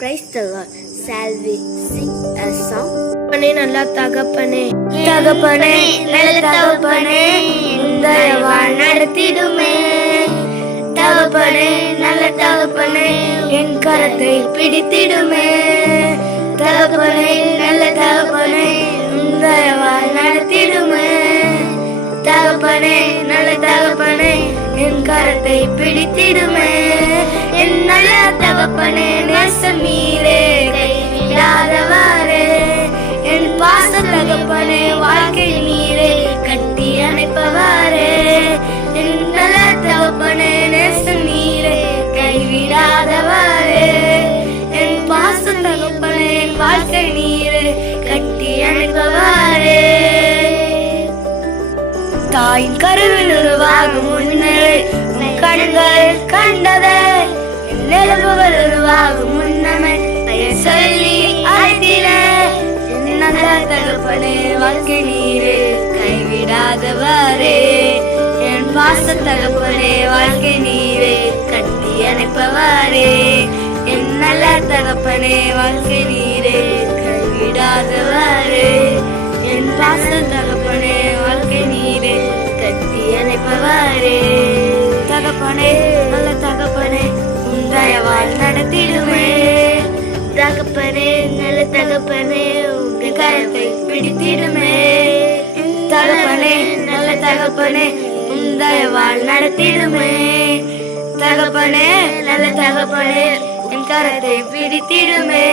Praise the Lord. Shall we sing a song? தகப்பனே நல்ல தகப்பனே தகப்பனே நல்ல தகப்பனே உந்தைய வாழ் நடத்திடுமே. தகப்பனே நல்ல தகப்பனே என் கரத்தை பிடித்திடுமே. தகப்பனே நல்ல தகப்பனே உந்தைய வாழ் நடத்திடுமே. தகப்பனே நல்ல தகப்பனே என் கரத்தை பிடித்திடுமே. என் நல்ல தகப்பனே நேசம் நீரே கைவிடாதவாறே. என் பாச தகப்பனே வாழ்க்கை நீரே கட்டி அணைப்பவாறே. என் நல்ல தகப்பனே நேசம் நீரே கைவிடாதவாறே. என் பாச தகப்பனே வாழ்க்கை நீரே கட்டி அணைப்பவாறே. தாயின் கருவில் உருவாகும் முன்னே உன் கண்கள் கண்டதே. நெருப்புகள் உருவாகும் முன்னமே பெயர் சொல்லி அழைத்திட. நல்ல தகப்பனே வாழ்க்கை நீரே கைவிடாதவாறே. என் பாச தகப்பனே வாழ்க்கை நீரே கட்டி அணைப்பவாறே. என் நல்ல தகப்பனே வாழ்க்கை நீரே கைவிடாதவாறே. என் பாச தகப்பனே வாழ்க்கை நீரே கட்டி அணைப்பவாறே. தகப்பனே நல்ல தகப்பனே உந்தயவால் நடத்திடுமே. தகப்பனே நல்ல தகப்பனே உங்க கரத்தை பிடித்திடுமே. தகப்பனே நல்ல தகப்பனே உந்தயவால் நடத்திடுமே. தகப்பனே நல்ல தகப்பனே என் கரத்தை பிடித்திடுமே.